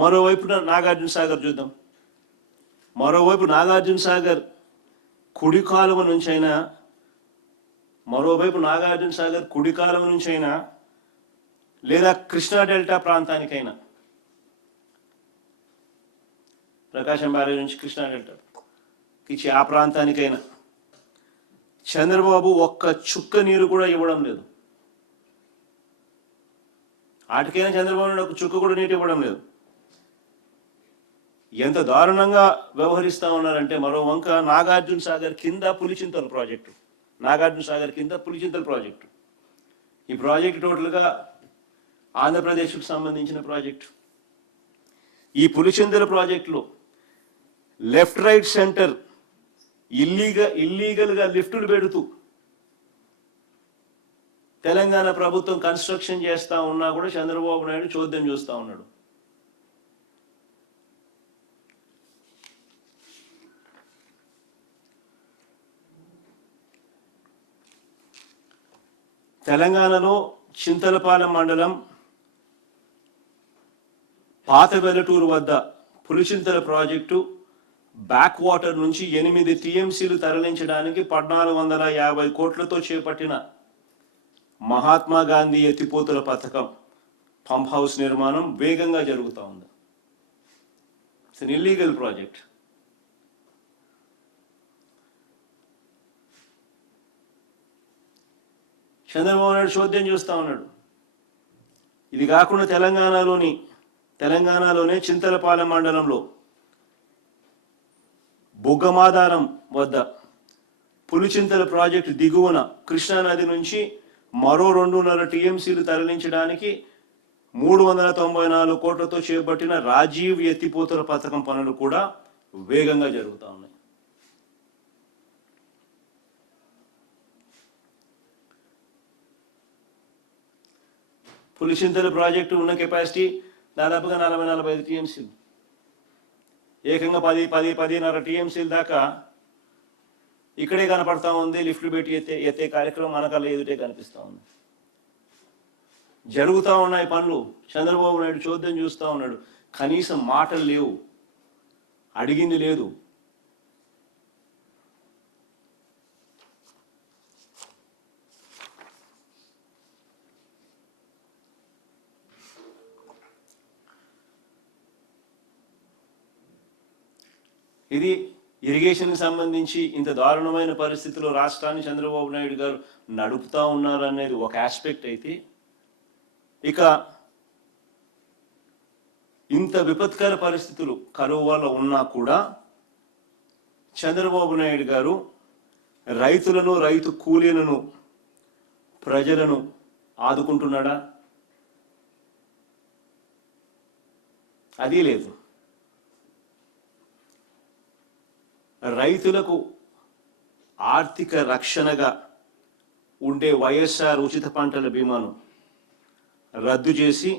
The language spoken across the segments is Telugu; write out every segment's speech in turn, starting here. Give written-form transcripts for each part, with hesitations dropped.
మరోవైపు నాగార్జున సాగర్ చూద్దాం. మరోవైపు నాగార్జున సాగర్ కుడి కాలువ నుంచైనా, మరోవైపు నాగార్జున సాగర్ కుడి కాలువ నుంచైనా లేదా కృష్ణా డెల్టా ప్రాంతానికైనా, ప్రకాశం బ్యారేజ్ నుంచి కృష్ణా డెల్టాకి ఆ ప్రాంతానికైనా చంద్రబాబు ఒక్క చుక్క నీరు కూడా ఇవ్వడం లేదు. వాటికైనా చంద్రబాబు నాయుడు ఒక చుక్క కూడా నీటి ఇవ్వడం లేదు. ఎంత దారుణంగా వ్యవహరిస్తూ ఉన్నారంటే, మరో వంక నాగార్జున సాగర్ కింద పులిచింతల ప్రాజెక్టు, నాగార్జున సాగర్ కింద పులిచింతల ప్రాజెక్టు. ఈ ప్రాజెక్టు టోటల్గా ఆంధ్రప్రదేశ్కు సంబంధించిన ప్రాజెక్టు. ఈ పులిచింతల ప్రాజెక్టులో లెఫ్ట్ రైట్ సెంటర్ ఇల్లీగల్గా లిఫ్టులు పెడుతూ తెలంగాణ ప్రభుత్వం కన్స్ట్రక్షన్ చేస్తూ ఉన్నా కూడా చంద్రబాబు నాయుడు చోద్యం చూస్తూ ఉన్నాడు. తెలంగాణలో చింతలపాలెం మండలం పాత వెలటూరు వద్ద పులిచింతల ప్రాజెక్టు బ్యాక్ వాటర్ నుంచి 8 టీఎంసీలు తరలించడానికి 1450 కోట్లతో చేపట్టిన మహాత్మా గాంధీ ఎత్తిపోతల పథకం పంప్ హౌస్ నిర్మాణం వేగంగా జరుగుతూ ఉంది. It's an illegal project. Chandrababu Naidu చోద్యం చూస్తూ ఉన్నాడు. ఇది కాకుండా తెలంగాణలోనే చింతలపాలెం మండలంలో బుగ్గమాధారం వద్ద పులిచింతల ప్రాజెక్టు దిగువన కృష్ణానది నుంచి మరో 2.5 టీఎంసీలు తరలించడానికి 394 కోట్లతో చేపట్టిన రాజీవ్ ఎత్తిపోతల పథకం పనులు కూడా వేగంగా జరుగుతూ ఉన్నాయి. పులిచింతల ప్రాజెక్టు ఉన్న కెపాసిటీ దాదాపుగా 40-45 టీఎంసీలు, ఏకంగా 10-10.5 టీఎంసీల దాకా ఇక్కడే కనపడతా ఉంది. లిఫ్ట్లు పెట్టి ఎత్తే కార్యక్రమం మనకల్లా ఎదుటే కనిపిస్తూ ఉంది. జరుగుతూ ఉన్నాయి పనులు. చంద్రబాబు నాయుడు చోద్యం చూస్తూ ఉన్నాడు. కనీసం మాటలు లేవు, అడిగింది లేదు. ఇది ఇరిగేషన్కి సంబంధించి ఇంత దారుణమైన పరిస్థితిలో రాష్ట్రాన్ని చంద్రబాబు నాయుడు గారు నడుపుతూ ఉన్నారు అనేది ఒక ఆస్పెక్ట్ అయితే, ఇక ఇంత విపత్కర పరిస్థితులు కరువు వల్ల ఉన్నా కూడా చంద్రబాబు నాయుడు గారు రైతులను, రైతు కూలీలను, ప్రజలను ఆదుకుంటున్నాడా? అది లేదు. రైతులకు ఆర్థిక రక్షణగా ఉండే వైఎస్ఆర్ ఉచిత పంటల బీమాను రద్దు చేసి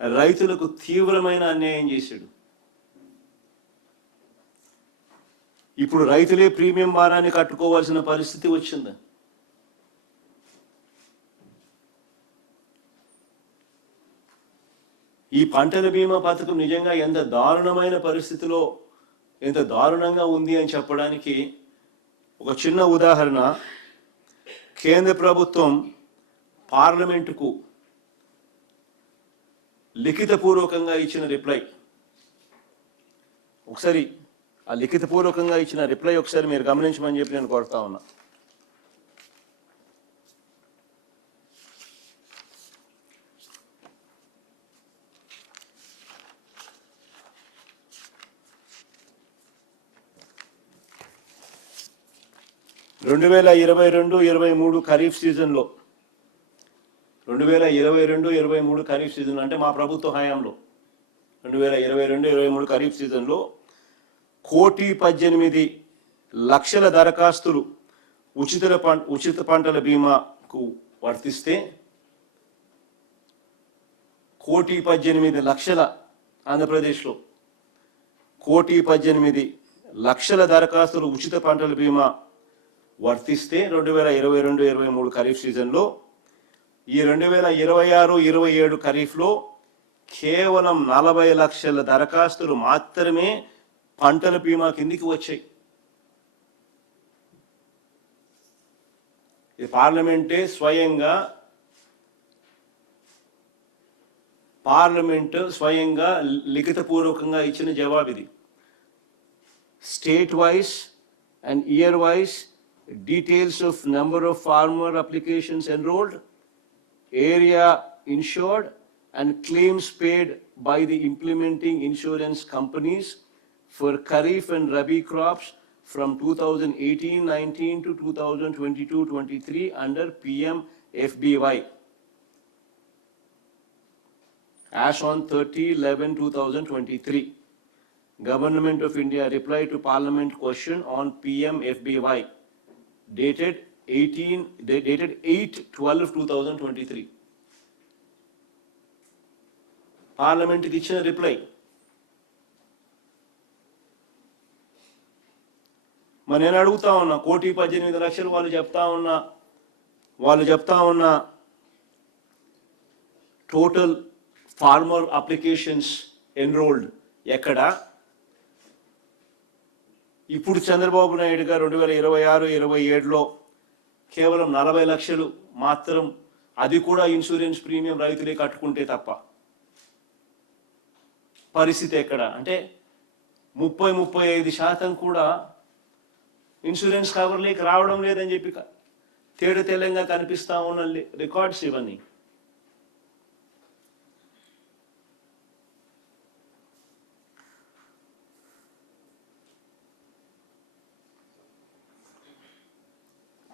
రైతులకు తీవ్రమైన అన్యాయం చేశాడు. ఇప్పుడు రైతులే ప్రీమియం భారాన్ని కట్టుకోవాల్సిన పరిస్థితి వచ్చింది. ఈ పంటల బీమా పథకం నిజంగా ఎంత దారుణమైన పరిస్థితిలో, ఎంత దారుణంగా ఉంది అని చెప్పడానికి ఒక చిన్న ఉదాహరణ. కేంద్ర ప్రభుత్వం పార్లమెంటుకు లిఖితపూర్వకంగా ఇచ్చిన రిప్లై, ఒకసారి ఆ లిఖితపూర్వకంగా ఇచ్చిన రిప్లై ఒకసారి మీరు గమనించమని చెప్పి నేను కోరుతా ఉన్నా. రెండు 2022-23 ఖరీఫ్ సీజన్లో 2022-23 ఖరీఫ్ సీజన్ అంటే మా ప్రభుత్వ హయాంలో 2022-23 ఖరీఫ్ సీజన్లో 1,18,00,000 దరఖాస్తులు ఉచిత పంటల బీమాకు వర్తిస్తే 1,18,00,000 ఆంధ్రప్రదేశ్లో 1,18,00,000 దరఖాస్తులు ఉచిత పంటల బీమా వర్తిస్తే 2022-23 ఖరీఫ్ సీజన్లో ఈ 2026-27 ఖరీఫ్లో కేవలం 40 లక్షల దరఖాస్తులు మాత్రమే పంటల బీమా కిందికి వచ్చాయి. ఇది పార్లమెంటు స్వయంగా లిఖితపూర్వకంగా ఇచ్చిన జవాబు ఇది. State wise and year wise details of number of farmer applications enrolled, area insured, and claims paid by the implementing insurance companies for Kharif and Rabi crops from 2018-19 to 2022-23 under PM FBY. As on 30/11/2023, Government of India replied to Parliament question on PM FBY. Dated 8/12/2023. పార్లమెంట్కి ఇచ్చిన రిప్లై. మరి నేను అడుగుతా ఉన్నా, 1,18,00,000 వాళ్ళు చెప్తా ఉన్నా టోటల్ ఫార్మర్ అప్లికేషన్స్ ఎన్రోల్డ్ ఎక్కడ? ఇప్పుడు చంద్రబాబు నాయుడు గారు 2026-27లో కేవలం 40 లక్షలు మాత్రం, అది కూడా ఇన్సూరెన్స్ ప్రీమియం రైతులే కట్టుకుంటే తప్ప. పరిస్థితి ఎక్కడ అంటే 30-35% కూడా ఇన్సూరెన్స్ కవర్లేకి రావడం లేదని చెప్పి తేడా తెల్లంగా కనిపిస్తా ఉన్న రికార్డ్స్ ఇవన్నీ.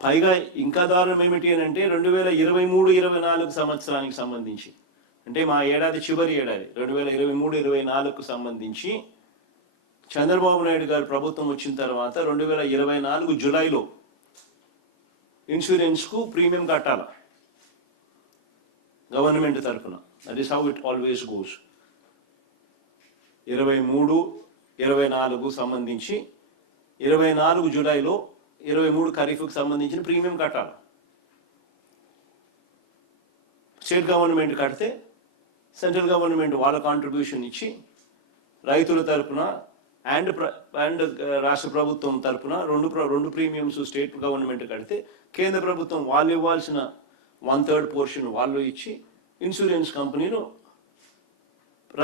పైగా ఇంకా దారుణం ఏమిటి అని అంటే 2023-24 సంవత్సరానికి సంబంధించి, అంటే మా చివరి ఏడాది 2023-24కు సంబంధించి చంద్రబాబు నాయుడు గారు ప్రభుత్వం వచ్చిన తర్వాత 2024 జూలైలో ఇన్సూరెన్స్కు ప్రీమియం కట్టాల గవర్నమెంట్ తరఫున. That is how it always goes. 23-24 సంబంధించి 24 జూలైలో 23 ఖరీఫ్కు సంబంధించిన ప్రీమియం కట్టాలి. స్టేట్ గవర్నమెంట్ కడితే సెంట్రల్ గవర్నమెంట్ వాళ్ళ కాంట్రిబ్యూషన్ ఇచ్చి రైతుల తరఫున అండ్ రాష్ట్ర ప్రభుత్వం తరఫున రెండు ప్రీమియమ్స్ స్టేట్ గవర్నమెంట్ కడితే కేంద్ర ప్రభుత్వం వాళ్ళు ఇవ్వాల్సిన 1/3 పోర్షన్ వాళ్ళు ఇచ్చి ఇన్సూరెన్స్ కంపెనీలు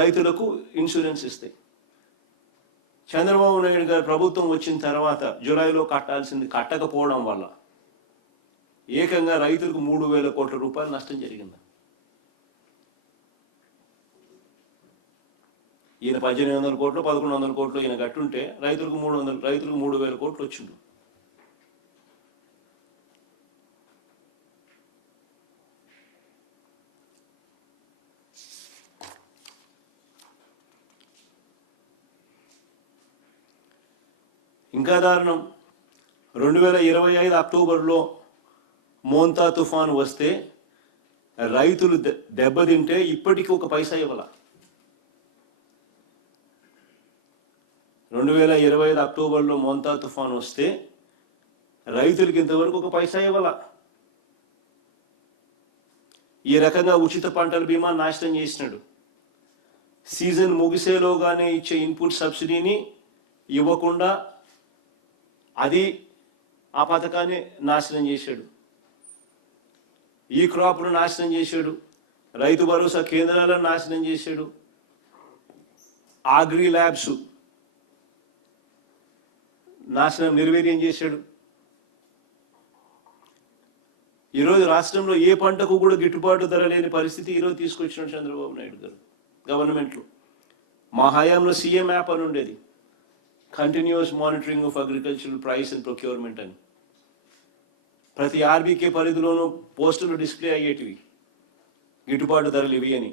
రైతులకు ఇన్సూరెన్స్ ఇస్తాయి. చంద్రబాబు నాయుడు గారు ప్రభుత్వం వచ్చిన తర్వాత జూలైలో కట్టాల్సింది కట్టకపోవడం వల్ల ఏకంగా రైతులకు 3,000 కోట్ల రూపాయలు నష్టం జరిగింది. ఈయన 1,800 కోట్లు 1,100 కోట్లు ఈయన కట్టుంటే రైతులకు 3,000 కోట్లు వచ్చిండు. ఇంకా దారుణం, 2025 అక్టోబర్లో మోంతా తుఫాను వస్తే రైతులు దెబ్బతింటే ఇప్పటికీ ఒక పైసా ఇవ్వాల. 2025 అక్టోబర్లో మోంతా తుఫాను వస్తే రైతులకి ఇంతవరకు ఒక పైసా ఇవ్వాల. ఈ రకంగా ఉచిత పంటల బీమా నాశనం చేసినాడు. సీజన్ ముగిసేలోగానే ఇచ్చే ఇన్పుట్ సబ్సిడీని ఇవ్వకుండా ఆ పథకాన్ని నాశనం చేశాడు. ఈ క్రాప్ను నాశనం చేశాడు. రైతు భరోసా కేంద్రాలను నాశనం చేశాడు. అగ్రి ల్యాబ్స్ నిర్వీర్యం చేశాడు. ఈరోజు రాష్ట్రంలో ఏ పంటకు కూడా గిట్టుబాటు ధర లేని పరిస్థితి ఈరోజు తీసుకొచ్చినాడు చంద్రబాబు నాయుడు గారు గవర్నమెంట్లో. మా హయాంలో సీఎం యాప్ అని ఉండేది, continuous monitoring of agricultural price and procurement అని. ప్రతి ఆర్బీకే పరిధిలోనూ పోస్టులు డిస్ప్లే అయ్యేటివి గిట్టుబాటు ధరలు ఇవి అని.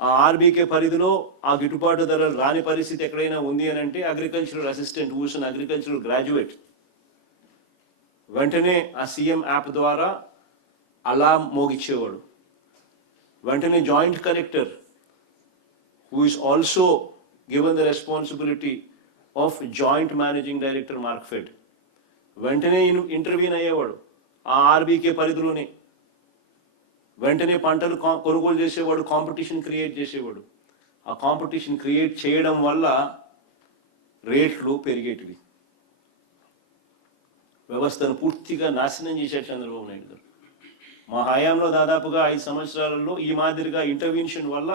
ఆ ఆర్బీకే పరిధిలో ఆ గిట్టుబాటు ధరలు రాని పరిస్థితి ఎక్కడైనా ఉంది అని అంటే అగ్రికల్చరల్ అసిస్టెంట్ హూస్ అన్ అగ్రికల్చరల్ గ్రాడ్యుయేట్ వెంటనే ఆ సీఎం యాప్ ద్వారా అలారం మోగిచ్చేవాడు. వెంటనే joint collector who is also given the responsibility of joint managing director Markfed వెంటనే ఇంటర్వ్యూన్ అయ్యేవాడు. ఆ ఆర్బీకే పరిధిలోనే వెంటనే పంటలు కొనుగోలు చేసేవాడు, కాంపిటీషన్ క్రియేట్ చేసేవాడు. ఆ కాంపిటీషన్ క్రియేట్ చేయడం వల్ల రేట్లు పెరిగేటివి. వ్యవస్థను పూర్తిగా నాశనం చేశాడు చంద్రబాబు నాయుడు గారు. మా హయాంలో దాదాపుగా 5 సంవత్సరాలలో ఈ మాదిరిగా ఇంటర్వెన్షన్ వల్ల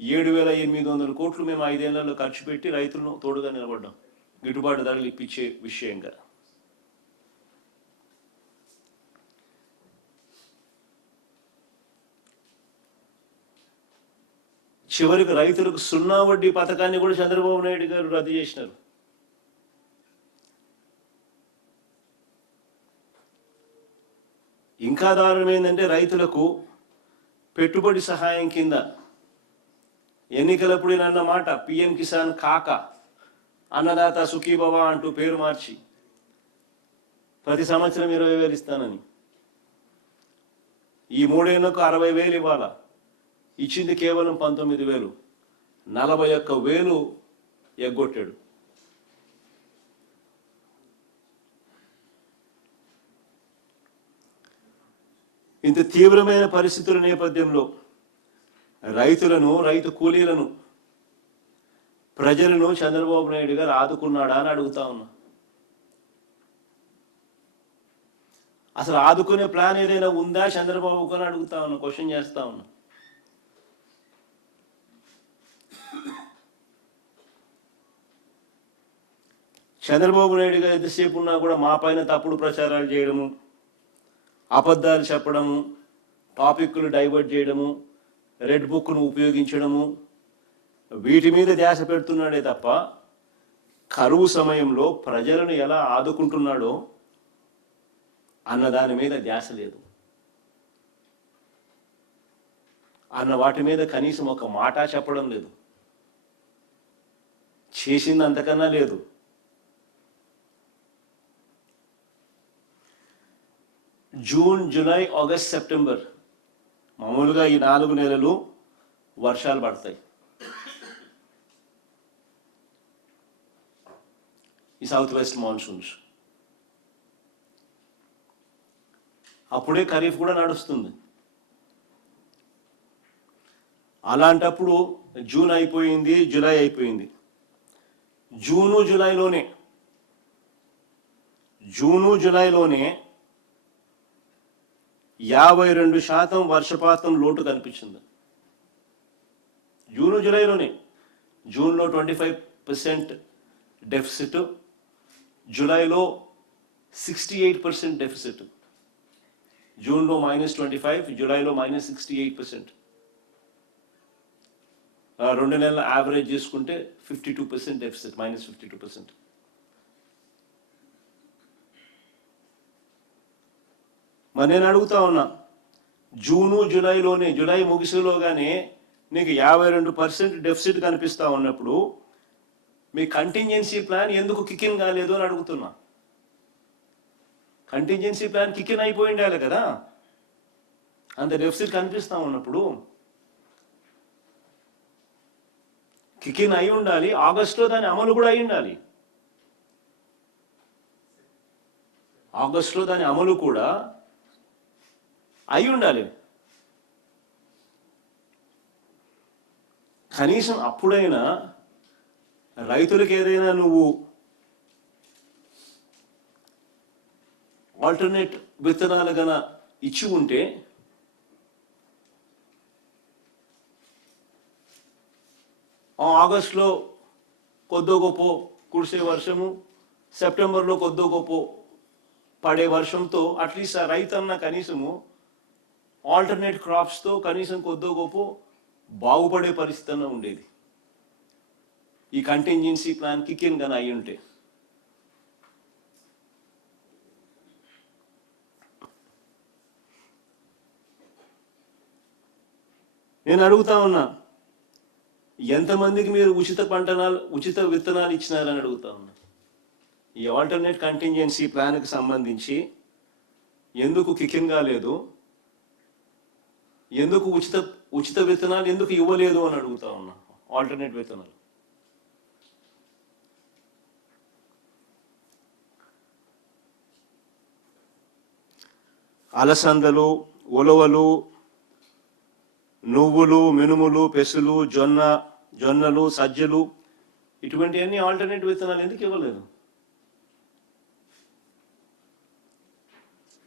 7,800 కోట్లు మేము 5 ఏళ్లలో ఖర్చు పెట్టి రైతులను తోడుగా నిలబడ్డాం, గిట్టుబాటు ధరలు ఇప్పించే విషయంగా. చివరికి రైతులకు 0 వడ్డీ పథకాన్ని కూడా చంద్రబాబు నాయుడు గారు రద్దు చేసినారు. ఇంకా దారుణం ఏంటంటే రైతులకు పెట్టుబడి సహాయం కింద ఎన్నికలప్పుడు అన్న మాట పిఎం కిసాన్ కాక అన్నదాత సుఖీభవ అంటూ పేరు మార్చి ప్రతి సంవత్సరం 20,000 ఇస్తానని, ఈ 3 ఏళ్లకు 60,000 ఇవ్వాలా, ఇచ్చింది కేవలం 19,000, 41,000 ఎగ్గొట్టాడు. ఇంత తీవ్రమైన పరిస్థితుల నేపథ్యంలో రైతులను, రైతు కూలీలను, ప్రజలను చంద్రబాబు నాయుడు గారు ఆదుకున్నాడా అని అడుగుతా ఉన్నా. అసలు ఆదుకునే ప్లాన్ ఏదైనా ఉందా చంద్రబాబుకు అని అడుగుతా ఉన్నా, క్వశ్చన్ చేస్తా ఉన్నా. చంద్రబాబు నాయుడు గారు ఎంతసేపు ఉన్నా కూడా మా పైన తప్పుడు ప్రచారాలు చేయడము, అబద్ధాలు చెప్పడము, టాపిక్లు డైవర్ట్ చేయడము, రెడ్ బుక్ను ఉపయోగించడము, వీటి మీద ధ్యాస పెడుతున్నాడే తప్ప కరువు సమయంలో ప్రజలను ఎలా ఆదుకుంటున్నాడో అన్న దాని మీద ధ్యాస లేదు. అన్న వాటి మీద కనీసం ఒక మాట చెప్పడం లేదు. చేసింది అంతకన్నా లేదు. జూన్, జూలై, ఆగస్ట్, సెప్టెంబర్ మామూలుగా ఈ 4 నెలలు వర్షాలు పడతాయి. ఈ సౌత్ వెస్ట్ మాన్సూన్స్ అప్పుడే ఖరీఫ్ కూడా నడుస్తుంది. అలాంటప్పుడు జూన్ అయిపోయింది, జూలై అయిపోయింది. జూను జూలైలోనే 52% వర్షపాతం లోటు కనిపించింది. జూలైలోనే. జూన్లో 25% డెఫిసిట్, జూలైలో 68% డెఫిసిట్. జూన్లో -25, జూలైలో -68%. 2 నెలల యావరేజ్ చేసుకుంటే 52% డెఫిసిట్, -52%. మరి నేను అడుగుతా ఉన్నా, జూలై ముగిసేలోగానే నీకు 52% డెఫిసిట్ కనిపిస్తా ఉన్నప్పుడు మీ కంటింజెన్సీ ప్లాన్ ఎందుకు కికిన్ కాలేదు అని అడుగుతున్నా. కంటింజెన్సీ ప్లాన్ కికిన్ అయిపోయి ఉండాలి కదా, అంత డెఫిసిట్ కనిపిస్తా ఉన్నప్పుడు. కికిన్ అయి ఉండాలి, ఆగస్టులో దాని అమలు కూడా అయి ఉండాలి. ఆగస్టులో దాని అమలు కూడా అయి ఉండాలి. కనీసం అప్పుడైనా రైతులకు ఏదైనా నువ్వు ఆల్టర్నేట్ విత్తనాలు గన ఇచ్చి ఉంటే ఆగస్టులో కొద్దో గొప్ప కురిసే వర్షము, సెప్టెంబర్లో కొద్దో గొప్ప పడే వర్షంతో అట్లీస్ట్ ఆ రైతన్న కనీసము ఆల్టర్నేట్ క్రాప్స్తో కనీసం కొద్దో గొప్ప బాగుపడే పరిస్థితి అన్న ఉండేది. ఈ కంటింజెన్సీ ప్లాన్ కికిన్ గన అయి ఉంటే. నేను అడుగుతా ఉన్నా, ఎంతమందికి మీరు ఉచిత విత్తనాలు ఇచ్చినారని అడుగుతా ఉన్నా. ఈ ఆల్టర్నేట్ కంటింజెన్సీ ప్లాన్కి సంబంధించి ఎందుకు కికిన్ కాలేదు, ఎందుకు ఉచిత విత్తనాలు ఎందుకు ఇవ్వలేదు అని అడుగుతా ఉన్నా. ఆల్టర్నేట్ విత్తనాలు అలసందలు, ఉలవలు, నువ్వులు, మినుములు, పెసులు, జొన్నలు, సజ్జలు, ఇటువంటివన్నీ ఆల్టర్నేటివ్ విత్తనాలు ఎందుకు ఇవ్వలేదు?